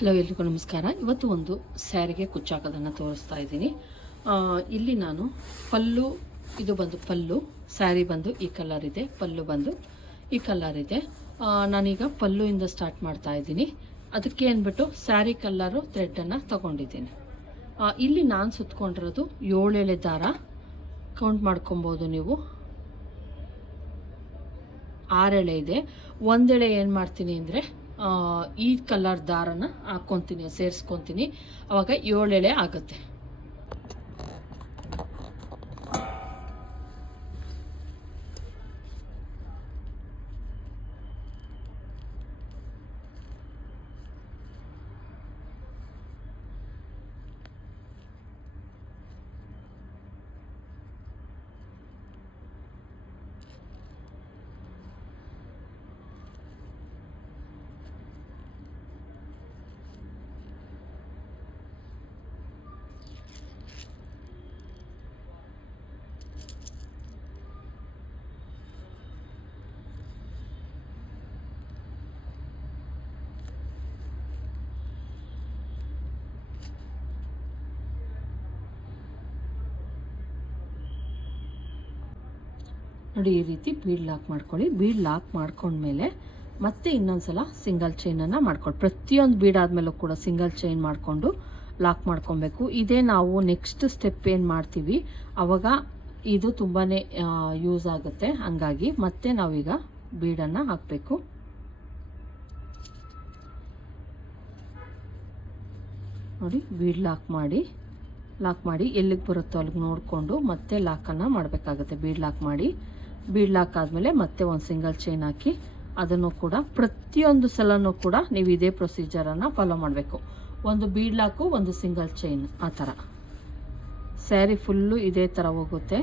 Hello ಎಲ್ರಿಗೂ ನಮಸ್ಕಾರ. ಇವತ್ತು ಒಂದು ಸ್ಯಾರಿಗೆ ಕುಚ್ಚಾಕೋದನ್ನು ತೋರಿಸ್ತಾ ಇದ್ದೀನಿ. ಇಲ್ಲಿ ನಾನು ಪಲ್ಲು, ಇದು ಬಂದು ಪಲ್ಲು, ಸ್ಯಾರಿ ಬಂದು ಈ ಕಲರ್ ಇದೆ, ಪಲ್ಲು ಬಂದು ಈ ಕಲರ್ ಇದೆ. ನಾನೀಗ ಪಲ್ಲುವಿಂದ ಸ್ಟಾರ್ಟ್ ಮಾಡ್ತಾ ಇದ್ದೀನಿ. ಅದಕ್ಕೆ ಅಂದ್ಬಿಟ್ಟು ಸ್ಯಾರಿ ಕಲ್ಲರು ಥ್ರೆಡ್ಡನ್ನು ತಗೊಂಡಿದ್ದೀನಿ. ಇಲ್ಲಿ ನಾನು ಸುತ್ಕೊಂಡಿರೋದು ಏಳೆಳೆ ದಾರ. ಕೌಂಟ್ ಮಾಡ್ಕೊಬೋದು ನೀವು. ಆರೆಳೆ ಇದೆ. ಒಂದೆಳೆ ಏನು ಮಾಡ್ತೀನಿ ಅಂದರೆ ಈ ಕಲರ್ ದಾರನ ಹಾಕ್ಕೊತೀನಿ ಸೇರಿಸ್ಕೊತೀನಿ. ಅವಾಗ ಏಳೆಳೆ ಆಗುತ್ತೆ. ನೋಡಿ, ಈ ರೀತಿ ಬೀಡ್ ಲಾಕ್ ಮಾಡ್ಕೊಳ್ಳಿ. ಬೀಡ್ ಲಾಕ್ ಮಾಡ್ಕೊಂಡ್ಮೇಲೆ ಮತ್ತೆ ಇನ್ನೊಂದು ಸಲ ಸಿಂಗಲ್ ಚೈನನ್ನು ಮಾಡ್ಕೊಳ್ಳಿ ಪ್ರತಿಯೊಂದು ಬೀಡ್ ಆದಮೇಲೂ ಕೂಡ ಸಿಂಗಲ್ ಚೈನ್ ಮಾಡಿಕೊಂಡು ಲಾಕ್ ಮಾಡ್ಕೊಬೇಕು ಇದೇ ನಾವು ನೆಕ್ಸ್ಟ್ ಸ್ಟೆಪ್ ಏನು ಮಾಡ್ತೀವಿ? ಅವಾಗ ಇದು ತುಂಬಾ ಯೂಸ್ ಆಗುತ್ತೆ. ಹಂಗಾಗಿ ಮತ್ತೆ ನಾವೀಗ ಬೀಡನ್ನು ಹಾಕಬೇಕು. ನೋಡಿ ಬೀಡ್ ಲಾಕ್ ಮಾಡಿ ಲಾಕ್ ಮಾಡಿ ಎಲ್ಲಿಗೆ ಬರುತ್ತೋ ಅಲ್ಲಿಗೆ ನೋಡಿಕೊಂಡು ಮತ್ತೆ ಲಾಕನ್ನು ಮಾಡಬೇಕಾಗುತ್ತೆ. ಬೀಡ್ ಲಾಕ್ ಮಾಡಿ. ಬೀಡ್ ಲಾಕ್ ಆದಮೇಲೆ ಮತ್ತೆ ಒಂದು ಸಿಂಗಲ್ ಚೈನ್ ಹಾಕಿ ಅದನ್ನು ಕೂಡ ಪ್ರತಿಯೊಂದು ಸಲನೂ ಕೂಡ ನೀವು ಇದೇ ಪ್ರೊಸೀಜರನ್ನು ಫಾಲೋ ಮಾಡಬೇಕು. ಒಂದು ಬೀಡ್ ಲಾಕು, ಒಂದು ಸಿಂಗಲ್ ಚೈನ್, ಆ ಥರ. ಸ್ಯಾರಿ ಫುಲ್ಲು ಇದೇ ಥರ ಹೋಗುತ್ತೆ.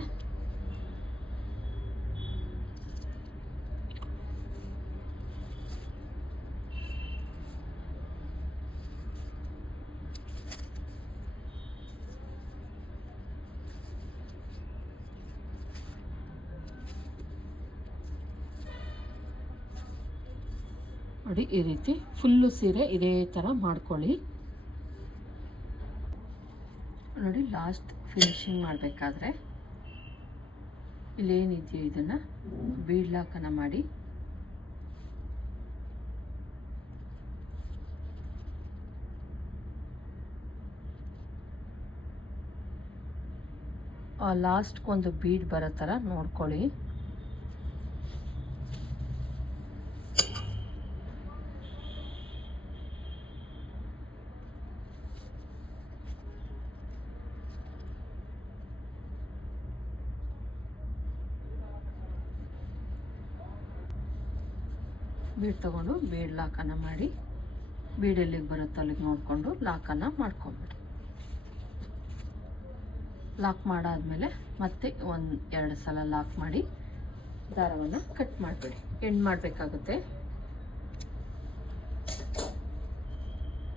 ನೋಡಿ ಈ ರೀತಿ ಫುಲ್ಲು ಸೀರೆ ಇದೇ ಥರ ಮಾಡ್ಕೊಳ್ಳಿ. ನೋಡಿ ಲಾಸ್ಟ್ ಫಿನಿಶಿಂಗ್ ಮಾಡಬೇಕಾದ್ರೆ ಇಲ್ಲೇನಿದೆಯೋ ಇದನ್ನು ಬೀಡ್ಲಾಕನ ಮಾಡಿ. ಲಾಸ್ಟ್ಗೊಂದು ಬೀಡ್ ಬರೋ ಥರ ನೋಡ್ಕೊಳ್ಳಿ. ಬೀಡ್ ತಗೊಂಡು ಬೀಡ್ ಲಾಕನ್ನು ಮಾಡಿ ಬೀಡ್ ಎಲ್ಲಿಗೆ ಬರುತ್ತೋ ಅಲ್ಲಿಗೆ ನೋಡಿಕೊಂಡು ಲಾಕನ್ನು ಮಾಡ್ಕೊಂಬಿಡಿ. ಲಾಕ್ ಮಾಡಾದ್ಮೇಲೆ ಮತ್ತೆ ಒಂದು ಎರಡು ಸಲ ಲಾಕ್ ಮಾಡಿ ದಾರವನ್ನು ಕಟ್ ಮಾಡಿಬಿಡಿ. ಎಂಡ್ ಮಾಡಬೇಕಾಗುತ್ತೆ.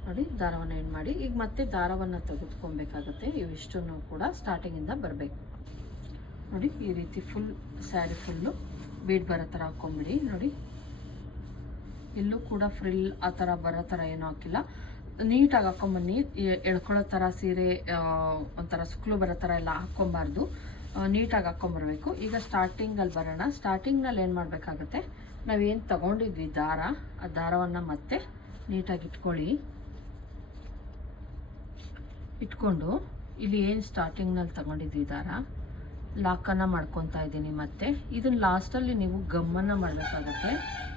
ನೋಡಿ, ದಾರವನ್ನು ಎಂಡ್ ಮಾಡಿ. ಈಗ ಮತ್ತೆ ದಾರವನ್ನು ತೆಗೆದುಕೊಬೇಕಾಗುತ್ತೆ. ಇವಿಷ್ಟನ್ನು ಕೂಡ ಸ್ಟಾರ್ಟಿಂಗಿಂದ ಬರಬೇಕು. ನೋಡಿ, ಈ ರೀತಿ ಫುಲ್ ಸ್ಯಾರಿ ಫುಲ್ಲು ಬೀಡ್ ಬರೋ ಥರ ಹಾಕ್ಕೊಂಬಿಡಿ ನೋಡಿ ಎಲ್ಲೂ ಕೂಡ ಫ್ರಿಲ್ ಆ ಥರ ಬರೋ ಥರ ಏನೂ ಹಾಕಿಲ್ಲ. ನೀಟಾಗಿ ಹಾಕ್ಕೊಂಬನ್ನಿ ಎ- ಎಳ್ಕೊಳ್ಳೋ ಥರ ಸೀರೆ ಒಂಥರ ಸುಕ್ಲು ಬರೋ ಥರ ಎಲ್ಲ ಹಾಕ್ಕೊಬಾರ್ದು ನೀಟಾಗಿ ಹಾಕ್ಕೊಂಬರ್ಬೇಕು ಈಗ ಸ್ಟಾರ್ಟಿಂಗಲ್ಲಿ ಬರೋಣ. ಸ್ಟಾರ್ಟಿಂಗ್ನಲ್ಲಿ ಏನು ಮಾಡಬೇಕಾಗತ್ತೆ? ನಾವೇನು ತಗೊಂಡಿದ್ವಿ? ದಾರ. ಆ ದಾರವನ್ನು ಮತ್ತೆ ನೀಟಾಗಿ ಇಟ್ಕೊಳ್ಳಿ. ಇಟ್ಕೊಂಡು, ಇಲ್ಲಿ ಏನು ಸ್ಟಾರ್ಟಿಂಗ್ನಲ್ಲಿ ತಗೊಂಡಿದ್ವಿ ದಾರ? ಲಾಕನ್ನು ಮಾಡ್ಕೊತಾ ಇದ್ದೀನಿ ಮತ್ತೆ. ಇದನ್ನ ಲಾಸ್ಟಲ್ಲಿ ನೀವು ಗಮ್ಮನ್ನು ಮಾಡಬೇಕಾಗತ್ತೆ.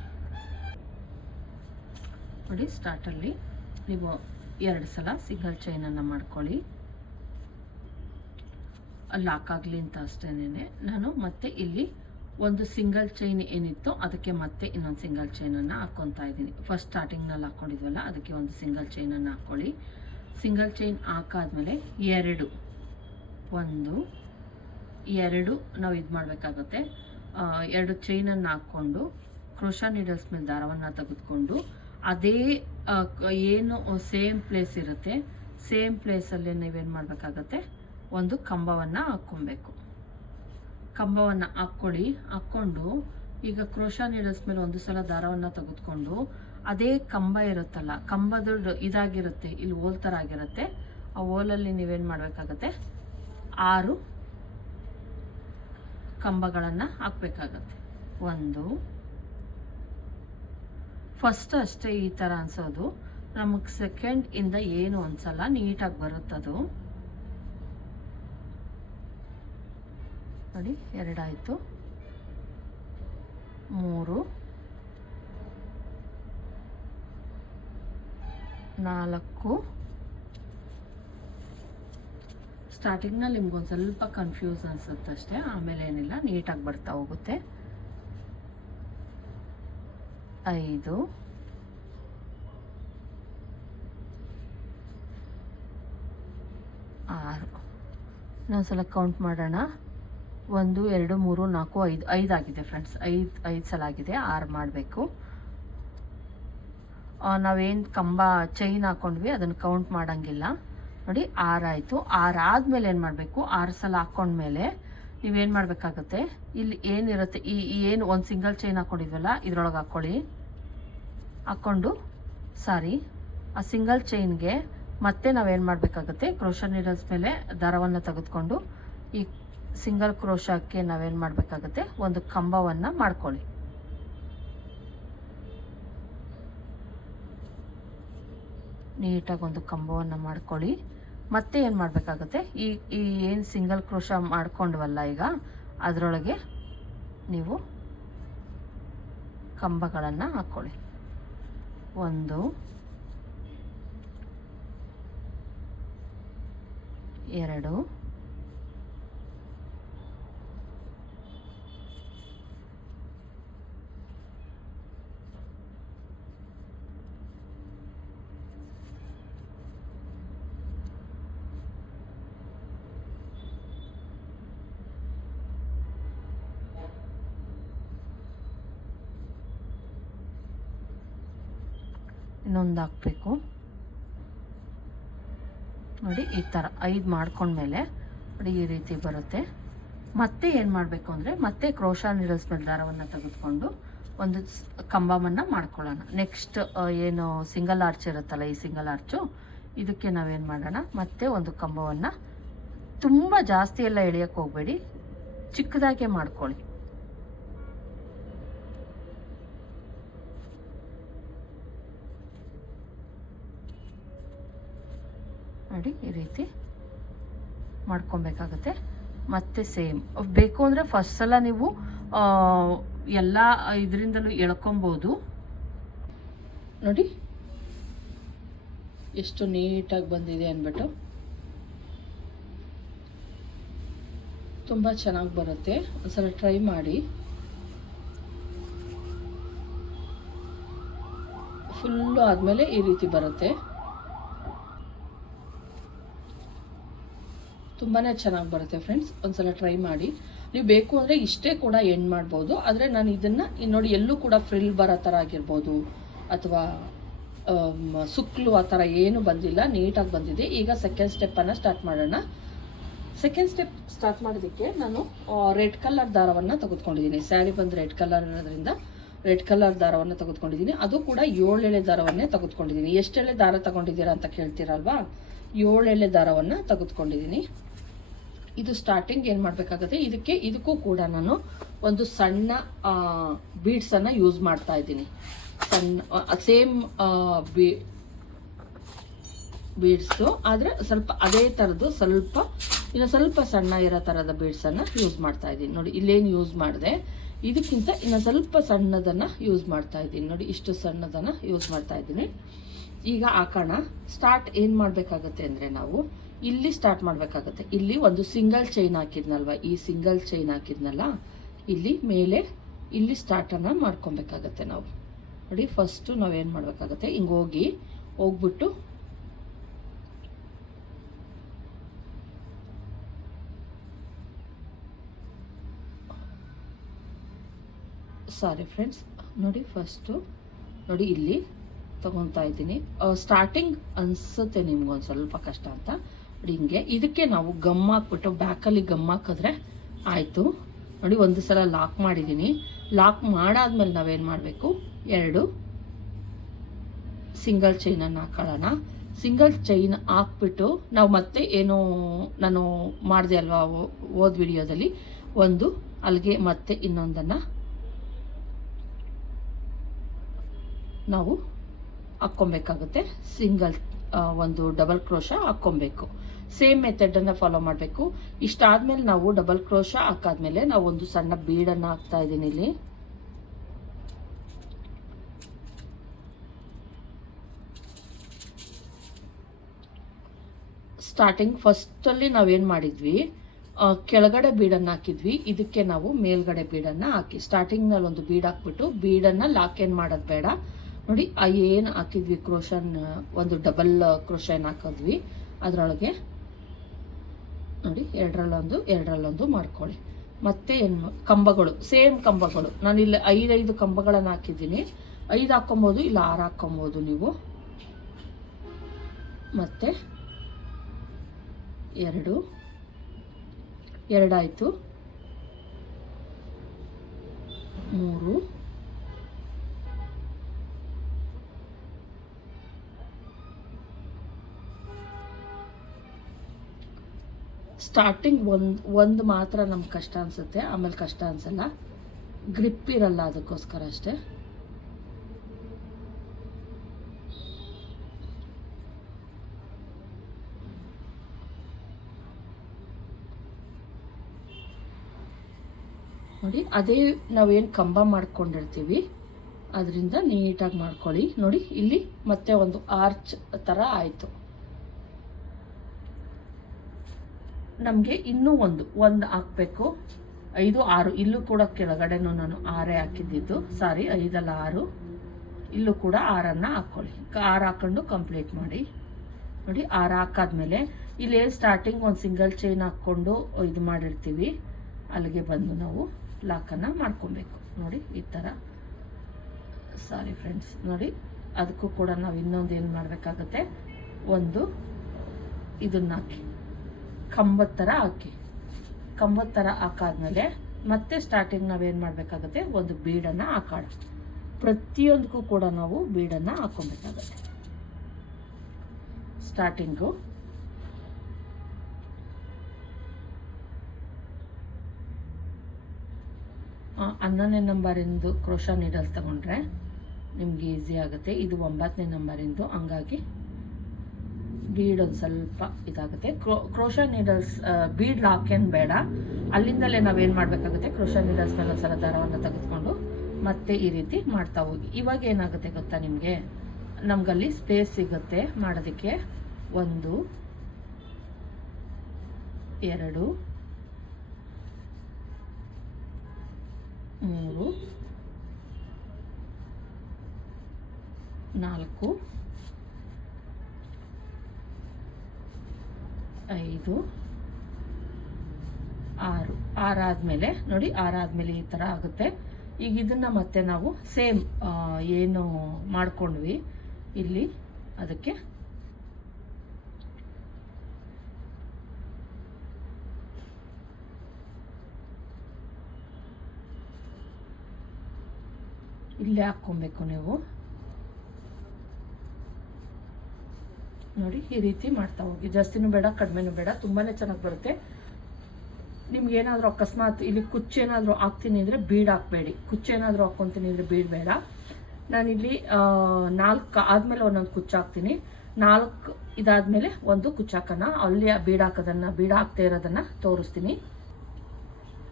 ನೋಡಿ ಸ್ಟಾರ್ಟಲ್ಲಿ ನೀವು ಎರಡು ಸಲ ಸಿಂಗಲ್ ಚೈನನ್ನು ಮಾಡ್ಕೊಳ್ಳಿ. ಲಾಕ್ ಆಗಲಿ ಅಂತ ಅಷ್ಟೇನೆ ನಾನು ಮತ್ತೆ ಇಲ್ಲಿ ಒಂದು ಸಿಂಗಲ್ ಚೈನ್ ಏನಿತ್ತು ಅದಕ್ಕೆ ಮತ್ತೆ ಇನ್ನೊಂದು ಸಿಂಗಲ್ ಚೈನನ್ನು ಹಾಕ್ಕೊತಾ ಇದ್ದೀನಿ. ಫಸ್ಟ್ ಸ್ಟಾರ್ಟಿಂಗ್ನಲ್ಲಿ ಹಾಕ್ಕೊಂಡಿದ್ವಲ್ಲ, ಅದಕ್ಕೆ ಒಂದು ಸಿಂಗಲ್ ಚೈನನ್ನು ಹಾಕ್ಕೊಳ್ಳಿ. ಸಿಂಗಲ್ ಚೈನ್ ಹಾಕಾದ್ಮೇಲೆ ಎರಡು, ಒಂದು, ಎರಡು ನಾವು ಇದು ಮಾಡಬೇಕಾಗುತ್ತೆ. ಎರಡು ಚೈನನ್ನು ಹಾಕ್ಕೊಂಡು ಕ್ರೋಶಾ ನೀಡಲ್ಸ್ ಮೇಲೆ ದಾರವನ್ನು ತೆಗೆದುಕೊಂಡು ಅದೇ ಏನು ಸೇಮ್ ಪ್ಲೇಸ್ ಇರುತ್ತೆ. ಸೇಮ್ ಪ್ಲೇಸಲ್ಲಿ ನೀವೇನು ಮಾಡಬೇಕಾಗತ್ತೆ? ಒಂದು ಕಂಬವನ್ನು ಹಾಕ್ಕೊಬೇಕು. ಕಂಬವನ್ನು ಹಾಕ್ಕೊಳ್ಳಿ. ಹಾಕ್ಕೊಂಡು ಈಗ ಕ್ರೋಶ ಮೇಲೆ ಒಂದು ಸಲ ದಾರವನ್ನು ತೆಗೆದುಕೊಂಡು ಅದೇ ಕಂಬ ಇರುತ್ತಲ್ಲ, ಕಂಬದ ಇದಾಗಿರುತ್ತೆ, ಇಲ್ಲಿ ಓಲ್ ಥರ ಆಗಿರುತ್ತೆ. ಆ ಓಲಲ್ಲಿ ನೀವೇನು ಮಾಡಬೇಕಾಗತ್ತೆ? ಆರು ಕಂಬಗಳನ್ನು ಹಾಕ್ಬೇಕಾಗತ್ತೆ. ಒಂದು ಫಸ್ಟ್ ಅಷ್ಟೇ ಈ ಥರ ಅನ್ಸೋದು. ನಮಗೆ ಸೆಕೆಂಡ್ ಇಂದ ಏನು ಅನ್ಸಲ್ಲ, ನೀಟಾಗಿ ಬರುತ್ತದು. ನೋಡಿ, ಎರಡಾಯಿತು. ಮೂರು. ನಾಲ್ಕು. ಸ್ಟಾರ್ಟಿಂಗ್ನಲ್ಲಿ ನಿಮ್ಗೊಂದು ಸ್ವಲ್ಪ ಕನ್ಫ್ಯೂಸ್ ಅನ್ಸುತ್ತೆ ಅಷ್ಟೇ ಆಮೇಲೆ ಏನಿಲ್ಲ, ನೀಟಾಗಿ ಬರ್ತಾ ಹೋಗುತ್ತೆ. ಐದು. ಆರು. ಇನ್ನೊಂದ್ಸಲ ಕೌಂಟ್ ಮಾಡೋಣ. ಒಂದು, ಎರಡು, ಮೂರು, ನಾಲ್ಕು, ಐದು. ಐದು ಆಗಿದೆ ಫ್ರೆಂಡ್ಸ್ ಐದು ಐದು ಸಲ ಆಗಿದೆ. ಆರು ಮಾಡಬೇಕು. ನಾವೇನು ಕಂಬ ಚೈನ್ ಹಾಕ್ಕೊಂಡ್ವಿ ಅದನ್ನು ಕೌಂಟ್ ಮಾಡೋಂಗಿಲ್ಲ. ನೋಡಿ, ಆರಾಯಿತು. ಆರು ಆದಮೇಲೆ ಏನು ಮಾಡಬೇಕು? ಆರು ಸಲ ಹಾಕ್ಕೊಂಡ್ಮೇಲೆ ನೀವೇನು ಮಾಡಬೇಕಾಗತ್ತೆ? ಇಲ್ಲಿ ಏನಿರುತ್ತೆ? ಈ ಏನು ಒಂದು ಸಿಂಗಲ್ ಚೈನ್ ಹಾಕ್ಕೊಂಡಿದ್ವಲ್ಲ ಇದ್ರೊಳಗೆ ಹಾಕ್ಕೊಳ್ಳಿ ಹಾಕ್ಕೊಂಡು, ಸಾರಿ, ಆ ಸಿಂಗಲ್ ಚೈನ್ಗೆ ಮತ್ತೆ ನಾವೇನು ಮಾಡಬೇಕಾಗುತ್ತೆ? ಕ್ರೋಶ ನೀಡಲ್ಸ್ ಮೇಲೆ ದಾರವನ್ನು ತೆಗೆದುಕೊಂಡು, ಈ ಸಿಂಗಲ್ ಕ್ರೋಶಕ್ಕೆ ನಾವೇನು ಮಾಡಬೇಕಾಗುತ್ತೆ? ಒಂದು ಕಂಬವನ್ನು ಮಾಡ್ಕೊಳ್ಳಿ. ನೀಟಾಗಿ ಒಂದು ಕಂಬವನ್ನು ಮಾಡ್ಕೊಳ್ಳಿ. ಮತ್ತೆ ಏನು ಮಾಡಬೇಕಾಗತ್ತೆ? ಈ ಈ ಏನು ಸಿಂಗಲ್ ಕ್ರೋಶ ಮಾಡ್ಕೊಂಡ್ವಲ್ಲ ಈಗ, ಅದರೊಳಗೆ ನೀವು ಕಂಬಗಳನ್ನು ಹಾಕ್ಕೊಳ್ಳಿ ಒಂದು, ಎರಡು ಇನ್ನೊಂದು ಹಾಕಬೇಕು ನೋಡಿ, ಈ ಥರ ಐದು ಮಾಡ್ಕೊಂಡ್ಮೇಲೆ ನೋಡಿ, ಈ ರೀತಿ ಬರುತ್ತೆ. ಮತ್ತೆ ಏನು ಮಾಡಬೇಕು ಅಂದರೆ, ಮತ್ತೆ ಕ್ರೋಶಾ ನೀಡಲ್ಸ್ ಮೇಲೆ ದಾರವನ್ನು ತೆಗೆದುಕೊಂಡು ಒಂದು ಕಂಬವನ್ನು ಮಾಡ್ಕೊಳ್ಳೋಣ. ನೆಕ್ಸ್ಟ್ ಏನು ಸಿಂಗಲ್ ಆರ್ಚ್ ಇರುತ್ತಲ್ಲ, ಈ ಸಿಂಗಲ್ ಆರ್ಚು ಇದಕ್ಕೆ ನಾವೇನು ಮಾಡೋಣ? ಮತ್ತೆ ಒಂದು ಕಂಬವನ್ನು ತುಂಬ ಜಾಸ್ತಿ ಎಲ್ಲ ಎಳೆಯೋಕ್ಕೆ ಹೋಗಬೇಡಿ. ಚಿಕ್ಕದಾಗೆ ಮಾಡ್ಕೊಳ್ಳಿ. ನೋಡಿ ಈ ರೀತಿ ಮಾಡ್ಕೊಬೇಕಾಗುತ್ತೆ. ಮತ್ತೆ ಸೇಮ್. ಬೇಕು ಅಂದರೆ ಫಸ್ಟ್ ಸಲ ನೀವು ಎಲ್ಲ ಇದರಿಂದಲೂ ಎಳ್ಕೊಬೋದು. ನೋಡಿ. ಎಷ್ಟು ನೀಟಾಗಿ ಬಂದಿದೆ ಅಂದ್ಬಿಟ್ಟು. ತುಂಬ ಚೆನ್ನಾಗಿ ಬರುತ್ತೆ. ಒಂದ್ಸಲ ಟ್ರೈ ಮಾಡಿ. ಫುಲ್ಲು ಆದಮೇಲೆ ಈ ರೀತಿ ಬರುತ್ತೆ. ತುಂಬಾ ಚೆನ್ನಾಗಿ ಬರುತ್ತೆ ಫ್ರೆಂಡ್ಸ್ ಒಂದ್ಸಲ ಟ್ರೈ ಮಾಡಿ. ನೀವು ಬೇಕು ಅಂದರೆ ಇಷ್ಟೇ ಕೂಡ ಎಂಡ್ ಮಾಡ್ಬೋದು. ಆದರೆ ನಾನು ಇದನ್ನು ನೋಡಿ ಎಲ್ಲೂ ಕೂಡ ಫ್ರಿಲ್ ಬರೋ ಥರ ಆಗಿರ್ಬೋದು. ಅಥವಾ ಸುಕ್ಕಲು ಸುಕ್ಲು ಆ ಥರ ಏನು ಬಂದಿಲ್ಲ. ನೀಟಾಗಿ ಬಂದಿದೆ. ಈಗ ಸೆಕೆಂಡ್ ಸ್ಟೆಪ್ಪನ್ನು ಸ್ಟಾರ್ಟ್ ಮಾಡೋಣ. ಸೆಕೆಂಡ್ ಸ್ಟೆಪ್ ಸ್ಟಾರ್ಟ್ ಮಾಡೋದಕ್ಕೆ ನಾನು ರೆಡ್ ಕಲರ್ ದಾರವನ್ನು ತೆಗೆದುಕೊಂಡಿದ್ದೀನಿ. ಸ್ಯಾರಿ ಬಂದು ರೆಡ್ ಕಲರ್ ಇರೋದ್ರಿಂದ ರೆಡ್ ಕಲರ್ ದಾರವನ್ನು ತೆಗೆದುಕೊಂಡಿದ್ದೀನಿ. ಅದು ಕೂಡ ಏಳು ಎಳೆ ದಾರವನ್ನೇ ತೆಗೆದುಕೊಂಡಿದ್ದೀನಿ. ಎಷ್ಟೆಳೆ ದಾರ ತಗೊಂಡಿದ್ದೀರಾ ಅಂತ ಕೇಳ್ತೀರಲ್ವಾ? ಏಳು ಎಳೆ ದಾರವನ್ನು ತೆಗೆದುಕೊಂಡಿದ್ದೀನಿ. ಇದು ಸ್ಟಾರ್ಟಿಂಗ್ ಏನು ಮಾಡಬೇಕಾಗುತ್ತೆ? ಇದಕ್ಕೆ, ಇದಕ್ಕೂ ಕೂಡ ನಾನು ಒಂದು ಸಣ್ಣ ಬೀಡ್ಸನ್ನು ಯೂಸ್ ಮಾಡ್ತಾ ಇದ್ದೀನಿ. ಸಣ್ಣ ಸೇಮ್ ಬೀ ಬೀಡ್ಸು ಆದರೆ ಸ್ವಲ್ಪ ಅದೇ ಥರದ್ದು ಸ್ವಲ್ಪ, ಇನ್ನು ಸ್ವಲ್ಪ ಸಣ್ಣ ಇರೋ ಥರದ ಬೀಡ್ಸನ್ನು ಯೂಸ್ ಮಾಡ್ತಾ ಇದ್ದೀನಿ. ನೋಡಿ, ಇಲ್ಲೇನು ಯೂಸ್ ಮಾಡಿದೆ. ಇದಕ್ಕಿಂತ ಇನ್ನು ಸ್ವಲ್ಪ ಸಣ್ಣದನ್ನು ಯೂಸ್ ಮಾಡ್ತಾ ಇದ್ದೀನಿ. ನೋಡಿ, ಇಷ್ಟು ಸಣ್ಣದನ್ನು ಯೂಸ್ ಮಾಡ್ತಾ ಇದ್ದೀನಿ. ಈಗ ಹಾಕೋಣ ಸ್ಟಾರ್ಟ್ ಏನು ಮಾಡಬೇಕಾಗತ್ತೆ ಅಂದರೆ ನಾವು ಇಲ್ಲಿ ಸ್ಟಾರ್ಟ್ ಮಾಡಬೇಕಾಗತ್ತೆ. ಇಲ್ಲಿ ಒಂದು ಸಿಂಗಲ್ ಚೈನ್ ಹಾಕಿದ್ನಲ್ವ? ಈ ಸಿಂಗಲ್ ಚೈನ್ ಹಾಕಿದ್ನಲ್ಲ, ಇಲ್ಲಿ ಮೇಲೆ ಇಲ್ಲಿ ಸ್ಟಾರ್ಟನ್ನು ಮಾಡ್ಕೊಬೇಕಾಗತ್ತೆ ನಾವು. ನೋಡಿ ಫಸ್ಟು ನಾವೇನು ಮಾಡಬೇಕಾಗತ್ತೆ? ಹಿಂಗೆ ಹೋಗಿ, ಹೋಗ್ಬಿಟ್ಟು ಸಾರಿ ಫ್ರೆಂಡ್ಸ್ ನೋಡಿ ಫಸ್ಟು ನೋಡಿ ಇಲ್ಲಿ ತಗೊತಾ ಇದ್ದೀನಿ. ಸ್ಟಾರ್ಟಿಂಗ್ ಅನಿಸುತ್ತೆ ನಿಮ್ಗೊಂದು ಸ್ವಲ್ಪ ಕಷ್ಟ ಅಂತ. ನೋಡಿ ಇದಕ್ಕೆ ನಾವು ಗಮ್ ಹಾಕ್ಬಿಟ್ಟು ಬ್ಯಾಕಲ್ಲಿ ಗಮ್ ಹಾಕಿದ್ರೆ ಆಯಿತು. ನೋಡಿ, ಒಂದು ಸಲ ಲಾಕ್ ಮಾಡಿದ್ದೀನಿ ಲಾಕ್ ಮಾಡಾದ್ಮೇಲೆ ನಾವೇನು ಮಾಡಬೇಕು? ಎರಡು ಸಿಂಗಲ್ ಚೈನನ್ನು ಹಾಕೊಳ್ಳೋಣ. ಸಿಂಗಲ್ ಚೈನ್ ಹಾಕ್ಬಿಟ್ಟು ನಾವು ಮತ್ತೆ ಏನು ನಾನು ಮಾಡಿದೆ ಅಲ್ವಾ ಓದ್ ವಿಡಿಯೋದಲ್ಲಿ? ಒಂದು ಅಲ್ಲಿಗೆ ಮತ್ತೆ ಇನ್ನೊಂದನ್ನು ನಾವು ಹಾಕ್ಕೊಬೇಕಾಗುತ್ತೆ. ಸಿಂಗಲ್ ಒಂದು ಡಬಲ್ ಕ್ರೋಶ ಹಾಕ್ಕೊಬೇಕು. ಸೇಮ್ ಮೆಥಡನ್ನು ಫಾಲೋ ಮಾಡಬೇಕು. ಇಷ್ಟಾದಮೇಲೆ ನಾವು ಡಬಲ್ ಕ್ರೋಶ ಹಾಕಾದ್ಮೇಲೆ ನಾವು ಒಂದು ಸಣ್ಣ ಬೀಡನ್ನು ಹಾಕ್ತಾ ಇದ್ದೀನಿ ಇಲ್ಲಿ. ಸ್ಟಾರ್ಟಿಂಗ್ ಫಸ್ಟಲ್ಲಿ ನಾವೇನು ಮಾಡಿದ್ವಿ? ಕೆಳಗಡೆ ಬೀಡನ್ನು ಹಾಕಿದ್ವಿ. ಇದಕ್ಕೆ ನಾವು ಮೇಲ್ಗಡೆ ಬೀಡನ್ನು ಹಾಕಿ. ಸ್ಟಾರ್ಟಿಂಗ್ನಲ್ಲಿ ಒಂದು ಬೀಡ್ ಹಾಕ್ಬಿಟ್ಟು ಬೀಡನ್ನು ಲಾಕ್ ಏನು ಮಾಡೋದು ಬೇಡ. ನೋಡಿ, ಆ ಏನು ಹಾಕಿದ್ವಿ, ಕ್ರೋಶನ್, ಒಂದು ಡಬಲ್ ಕ್ರೋಶನ್ ಹಾಕಿದ್ವಿ. ಅದರೊಳಗೆ ನೋಡಿ, ಎರಡರಲ್ಲೊಂದು ಎರಡರಲ್ಲೊಂದು ಮಾಡ್ಕೊಳ್ಳಿ. ಮತ್ತೆ ಏನು, ಕಂಬಗಳು ಸೇಮ್ ಕಂಬಗಳು. ನಾನು ಇಲ್ಲಿ ಐದೈದು ಕಂಬಗಳನ್ನು ಹಾಕಿದ್ದೀನಿ. ಐದು ಹಾಕ್ಕೊಬೋದು, ಇಲ್ಲ ಆರು ಹಾಕ್ಕೊಬೋದು ನೀವು. ಮತ್ತೆ ಎರಡು ಎರಡಾಯಿತು ಮೂರು ಸ್ಟಾರ್ಟಿಂಗ್ ಒಂದು ಒಂದು ಮಾತ್ರ ನಮ್ಗೆ ಕಷ್ಟ ಅನಿಸುತ್ತೆ, ಆಮೇಲೆ ಕಷ್ಟ ಅನಿಸಲ್ಲ. ಗ್ರಿಪ್ ಇರಲ್ಲ ಅದಕ್ಕೋಸ್ಕರ ಅಷ್ಟೇ. ನೋಡಿ, ಅದೇ ನಾವೇನು ಕಂಬ ಮಾಡ್ಕೊಂಡಿರ್ತೀವಿ, ಅದರಿಂದ ನೀಟಾಗಿ ಮಾಡ್ಕೊಳ್ಳಿ. ನೋಡಿ, ಇಲ್ಲಿ ಮತ್ತೆ ಒಂದು ಆರ್ಚ್ ಥರ ಆಯಿತು. ನಮಗೆ ಇನ್ನೂ ಒಂದು ಒಂದು ಹಾಕಬೇಕು. ಐದು, ಆರು. ಇಲ್ಲೂ ಕೂಡ ಕೆಳಗಡೆನೂ ನಾನು ಆರೇ ಹಾಕಿದ್ದಿದ್ದು ಸಾರಿ, ಐದಲ್ಲ ಆರು. ಇಲ್ಲೂ ಕೂಡ ಆರನ್ನು ಹಾಕ್ಕೊಳ್ಳಿ. ಆರ್ ಹಾಕೊಂಡು ಕಂಪ್ಲೀಟ್ ಮಾಡಿ. ನೋಡಿ, ಆರು ಹಾಕಾದ್ಮೇಲೆ ಇಲ್ಲಿ ಸ್ಟಾರ್ಟಿಂಗ್ ಒಂದು ಸಿಂಗಲ್ ಚೈನ್ ಹಾಕ್ಕೊಂಡು ಇದು ಮಾಡಿರ್ತೀವಿ. ಅಲ್ಲಿಗೆ ಬಂದು ನಾವು ಲಾಕನ್ನು ಮಾಡ್ಕೊಬೇಕು. ನೋಡಿ, ಈ ಥರ ಸಾರಿ ಫ್ರೆಂಡ್ಸ್ ನೋಡಿ, ಅದಕ್ಕೂ ಕೂಡ ನಾವು ಇನ್ನೊಂದು ಏನು ಮಾಡಬೇಕಾಗತ್ತೆ? ಒಂದು ಇದನ್ನ ಹಾಕಿ. ಕಂಬದ ಥರ ಹಾಕಿ ಕಂಬದ ಥರ ಹಾಕಾದ್ಮೇಲೆ ಮತ್ತೆ ಸ್ಟಾರ್ಟಿಂಗ್ ನಾವೇನು ಮಾಡಬೇಕಾಗುತ್ತೆ? ಒಂದು ಬೀಡನ್ನು ಹಾಕೋಣ. ಪ್ರತಿಯೊಂದಕ್ಕೂ ಕೂಡ ನಾವು ಬೀಡನ್ನು ಹಾಕೊಬೇಕಾಗತ್ತೆ. ಸ್ಟಾರ್ಟಿಂಗು ಹನ್ನೊಂದನೇ ನಂಬರಿಂದು ಕ್ರೋಶ ನೀಡಲ್ಸ್ ತಗೊಂಡ್ರೆ ನಿಮ್ಗೆ ಈಸಿ ಆಗುತ್ತೆ. ಇದು ಒಂಬತ್ತನೇ ನಂಬರಿಂದು ಹಂಗಾಗಿ ಬೀಡ್ ಒಂದು ಸ್ವಲ್ಪ ಇದಾಗುತ್ತೆ. ಕ್ರೋ, ಕ್ರೋಶ ನೀಡಲ್ಸ್ ಬೀಡ್ ಲಾಕೇನು ಬೇಡ. ಅಲ್ಲಿಂದಲೇ ನಾವೇನು ಮಾಡಬೇಕಾಗುತ್ತೆ? ಕ್ರೋಶ ನೀಡಲ್ಸ್ ಮೇಲೆ ಒಂದ್ಸಲ ದಾರವನ್ನು ತೆಗೆದುಕೊಂಡು ಮತ್ತೆ ಈ ರೀತಿ ಮಾಡ್ತಾ ಹೋಗಿ. ಇವಾಗ ಏನಾಗುತ್ತೆ ಗೊತ್ತಾ ನಿಮಗೆ? ನಮಗಲ್ಲಿ ಸ್ಪೇಸ್ ಸಿಗುತ್ತೆ ಮಾಡೋದಕ್ಕೆ ಒಂದು, ಎರಡು, ಮೂರು, ನಾಲ್ಕು ಐದು, ಆರು. ಆರಾದಮೇಲೆ ನೋಡಿ ಆರಾದಮೇಲೆ ಈ ಥರ ಆಗುತ್ತೆ. ಈಗ ಇದನ್ನು ಮತ್ತೆ ನಾವು ಸೇಮ್ ಏನು ಮಾಡ್ಕೊಂಡ್ವಿ. ಇಲ್ಲಿ ಅದಕ್ಕೆ ಇಲ್ಲೇ ಹಾಕ್ಕೊಬೇಕು ನೀವು. ನೋಡಿ ಈ ರೀತಿ ಮಾಡ್ತಾ ಹೋಗಿ. ಜಾಸ್ತಿನೂ ಬೇಡ, ಕಡಿಮೆನೂ ಬೇಡ ತುಂಬಾ ಚೆನ್ನಾಗಿ ಬರುತ್ತೆ. ನಿಮ್ಗೇನಾದರೂ ಅಕಸ್ಮಾತ್ ಇಲ್ಲಿ ಕುಚ್ಚೇನಾದರೂ ಹಾಕ್ತೀನಿ ಅಂದರೆ ಬೀಡ್ ಹಾಕಬೇಡಿ. ಕುಚ್ಚೇನಾದರೂ ಹಾಕ್ಕೊತೀನಿ ಅಂದರೆ ಬೀಡ್ ಬೇಡ. ನಾನಿಲ್ಲಿ ನಾಲ್ಕು ಆದಮೇಲೆ ಒಂದೊಂದು ಕುಚ್ಚು ಹಾಕ್ತೀನಿ. ನಾಲ್ಕು ಇದಾದಮೇಲೆ ಒಂದು ಕುಚ್ಚು ಹಾಕೋಣ. ಅಲ್ಲಿ ಬೀಡ್ ಹಾಕೋದನ್ನು, ಬೀಡ ಹಾಕ್ತಾ ಇರೋದನ್ನು ತೋರಿಸ್ತೀನಿ.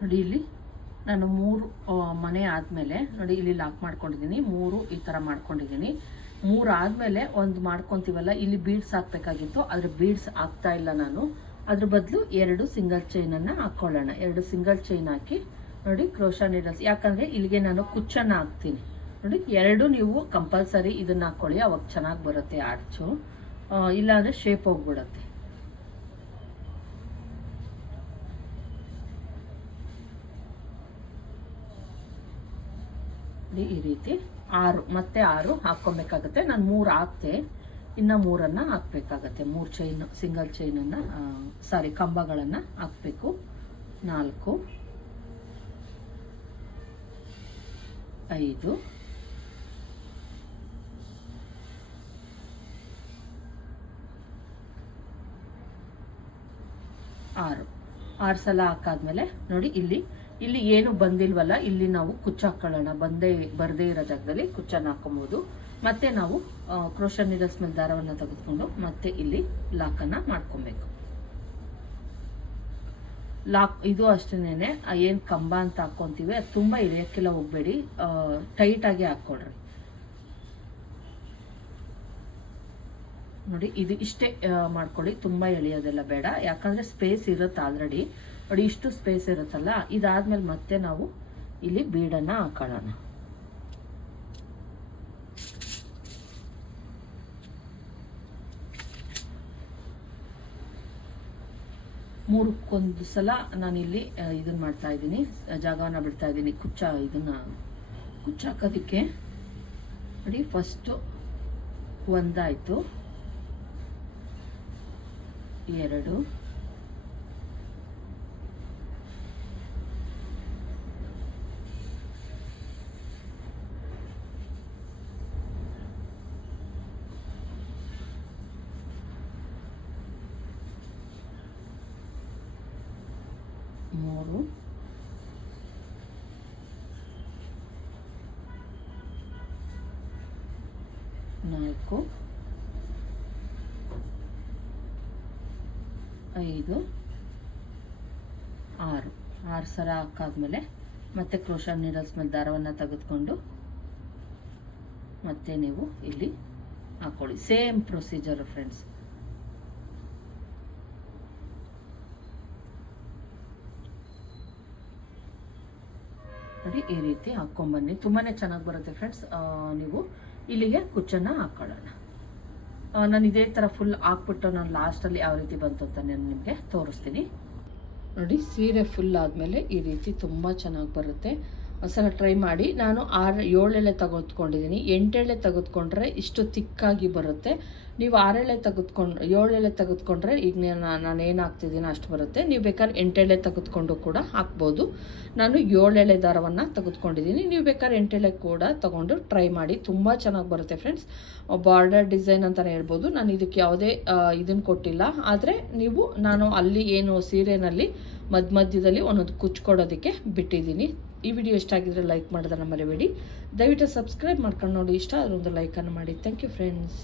ನೋಡಿ ಇಲ್ಲಿ ನಾನು ಮೂರು ಮನೆ ಆದಮೇಲೆ ನೋಡಿ ಇಲ್ಲಿ ಲಾಕ್ ಮಾಡ್ಕೊಂಡಿದ್ದೀನಿ. ಮೂರು ಈ ಥರ ಮಾಡ್ಕೊಂಡಿದ್ದೀನಿ. ಮೂರು ಆದಮೇಲೆ ಒಂದು ಮಾಡ್ಕೊತೀವಲ್ಲ, ಇಲ್ಲಿ ಬೀಡ್ಸ್ ಹಾಕಬೇಕಾಗಿತ್ತು. ಆದರೆ ಬೀಡ್ಸ್ ಹಾಕ್ತಾ ಇಲ್ಲ ನಾನು. ಅದ್ರ ಬದಲು ಎರಡು ಸಿಂಗಲ್ ಚೈನನ್ನು ಹಾಕ್ಕೊಳ್ಳೋಣ ಎರಡು ಸಿಂಗಲ್ ಚೈನ್ ಹಾಕಿ ನೋಡಿ ಕ್ರೋಶಾ ನೀಡಲ್ಸ್ ಯಾಕಂದರೆ ಇಲ್ಲಿಗೆ ನಾನು ಕುಚ್ಚನ್ನು ಹಾಕ್ತೀನಿ. ನೋಡಿ, ಎರಡು ನೀವು ಕಂಪಲ್ಸರಿ ಇದನ್ನು ಹಾಕ್ಕೊಳ್ಳಿ ಅವಾಗ ಚೆನ್ನಾಗಿ ಬರುತ್ತೆ ಆರ್ಚು ಇಲ್ಲಾಂದರೆ ಶೇಪ್ ಹೋಗ್ಬಿಡುತ್ತೆ. ಈ ರೀತಿ. ಆರು, ಮತ್ತೆ ಆರು ಹಾಕ್ಕೊಬೇಕಾಗುತ್ತೆ. ನಾನು ಮೂರು ಹಾಕ್ತೆ. ಇನ್ನು ಮೂರನ್ನು ಹಾಕಬೇಕಾಗತ್ತೆ. ಮೂರು ಚೈನು ಸಿಂಗಲ್ ಚೈನನ್ನು ಸಾರಿ ಕಂಬಗಳನ್ನು ಹಾಕಬೇಕು. ನಾಲ್ಕು, ಐದು, ಆರು. ಆರು ಸಲ ಹಾಕಾದ್ಮೇಲೆ ನೋಡಿ ಇಲ್ಲಿ ಇಲ್ಲಿ ಏನು ಬಂದಿಲ್ವಲ್ಲ, ಇಲ್ಲಿ ನಾವು ಕುಚ್ಚ ಹಾಕೊಳ್ಳೋಣ. ಬಂದೇ, ಬರದೇ ಇರೋ ಜಾಗದಲ್ಲಿ ಕುಚ್ಚನ್ನು ಹಾಕೊಬೋದು ಮತ್ತೆ ನಾವು ಕ್ರೋಶ ನೀಡಲ್ಸ್ ಮೇಲೆ ದಾರವನ್ನು ತೆಗೆದುಕೊಂಡು ಮತ್ತೆ ಇಲ್ಲಿ ಲಾಕನ್ನು ಮಾಡ್ಕೊಬೇಕು. ಲಾಕ್, ಇದು ಅಷ್ಟೇನೆ ಏನು ಕಂಬ ಅಂತ ಹಾಕ್ಕೊಂತೀವಿ, ಅದು ತುಂಬ ಇಳಿಯೋಕ್ಕೆಲ್ಲ ಹೋಗಬೇಡಿ. ಟೈಟಾಗಿ ಹಾಕ್ಕೊಡ್ರಿ ನೋಡಿ, ಇದು ಇಷ್ಟೇ ಮಾಡ್ಕೊಳ್ಳಿ. ತುಂಬ ಎಳೆಯೋದೆಲ್ಲ ಬೇಡ. ಯಾಕಂದರೆ ಸ್ಪೇಸ್ ಇರುತ್ತೆ ಆಲ್ರೆಡಿ ನೋಡಿ, ಇಷ್ಟು ಸ್ಪೇಸ್ ಇರುತ್ತಲ್ಲ, ಇದಾದ್ಮೇಲೆ ಮತ್ತೆ ನಾವು ಇಲ್ಲಿ ಬೀಡನ್ನು ಹಾಕೊಳ್ಳೋಣ. ಮೂರಕ್ಕೊಂದು ಸಲ ನಾನಿಲ್ಲಿ ಇಲ್ಲಿ ಇದನ್ನ ಮಾಡ್ತಾ ಇದ್ದೀನಿ. ಜಾಗವನ್ನು ಬಿಡ್ತಾ ಇದ್ದೀನಿ. ಕುಚ್ಚ, ಇದನ್ನ ಕುಚ್ಚ ಹಾಕೋದಕ್ಕೆ ನೋಡಿ ಫಸ್ಟು ಒಂದಾಯಿತು. ಎರಡು. ಮೂರು ನಾಲ್ಕು. ಐದು. ಆರು. ಆರು ಸರ ಹಾಕಾದ್ಮೇಲೆ ಮತ್ತೆ ಕ್ರೋಶ ನೀಡಲ್ಸ್ ಮೇಲೆ ದಾರವನ್ನು ತೆಗೆದುಕೊಂಡು ಮತ್ತೆ ನೀವು ಇಲ್ಲಿ ಹಾಕೊಳ್ಳಿ. ಸೇಮ್ ಪ್ರೊಸೀಜರ್ ಫ್ರೆಂಡ್ಸ್ ನೋಡಿ ಈ ರೀತಿ ಹಾಕ್ಕೊಂಬನ್ನಿ ತುಂಬಾ ಚೆನ್ನಾಗಿ ಬರುತ್ತೆ ಫ್ರೆಂಡ್ಸ್ ನೀವು ಇಲ್ಲಿಗೆ ಕುಚ್ಚನ್ನ ಹಾಕ್ಕೊಳ್ಳೋಣ ನಾನು ಇದೇ ಥರ ಫುಲ್ ಹಾಕ್ಬಿಟ್ಟು ನಾನು ಲಾಸ್ಟಲ್ಲಿ ಯಾವ ರೀತಿ ಬಂತು ಅಂತ ನಾನು ನಿಮಗೆ ತೋರಿಸ್ತೀನಿ. ನೋಡಿ ಸೀರೆ ಫುಲ್ ಆದಮೇಲೆ ಈ ರೀತಿ ತುಂಬ ಚೆನ್ನಾಗಿ ಬರುತ್ತೆ. ಒಂದ್ಸಲ ಟ್ರೈ ಮಾಡಿ. ನಾನು ಆರು ಏಳೆಳೆ ತೆಗೆದುಕೊಂಡಿದ್ದೀನಿ. ಎಂಟೆಳೆ ತೆಗೆದುಕೊಂಡ್ರೆ ಇಷ್ಟು ತಿಕ್ಕಾಗಿ ಬರುತ್ತೆ. ನೀವು ಆರೆಳೆ ತೆಗೆದುಕೊಂಡು ಏಳೆಳೆ ತೆಗೆದುಕೊಂಡ್ರೆ ಈಗ ನಾನು ನಾನು ಏನು ಅಷ್ಟು ಬರುತ್ತೆ. ನೀವು ಬೇಕಾದ್ರೆ ಎಂಟೆಳೆ ತೆಗೆದುಕೊಂಡು ಕೂಡ ಹಾಕ್ಬೋದು. ನಾನು ಏಳೆಳೆ ದಾರವನ್ನು ತೆಗೆದುಕೊಂಡಿದ್ದೀನಿ. ನೀವು ಬೇಕಾದ್ರೆ ಎಂಟೆಳೆ ಕೂಡ ತೊಗೊಂಡು ಟ್ರೈ ಮಾಡಿ. ತುಂಬ ಚೆನ್ನಾಗಿ ಬರುತ್ತೆ ಫ್ರೆಂಡ್ಸ್ ಬಾರ್ಡರ್ ಡಿಸೈನ್ ಅಂತಲೇ ಹೇಳ್ಬೋದು. ನಾನು ಇದಕ್ಕೆ ಯಾವುದೇ ಇದನ್ನು ಕೊಟ್ಟಿಲ್ಲ. ಆದರೆ ನೀವು, ನಾನು ಅಲ್ಲಿ ಏನು ಸೀರೆನಲ್ಲಿ ಮಧ್ಯ ಮಧ್ಯದಲ್ಲಿ ಒಂದೊಂದು ಕುಚ್ಕೊಡೋದಕ್ಕೆ ಬಿಟ್ಟಿದ್ದೀನಿ. ಈ ವಿಡಿಯೋ ಇಷ್ಟ ಆಗಿದ್ರೆ ಲೈಕ್ ಮಾಡೋದನ್ನು ಮರಿಬೇಡಿ. ದಯವಿಟ್ಟು ಸಬ್ಸ್ಕ್ರೈಬ್ ಮಾಡ್ಕೊಂಡು ನೋಡಿ, ಇಷ್ಟ ಆದ್ರೆ ಒಂದು ಲೈಕನ್ನು ಮಾಡಿ. Thank you friends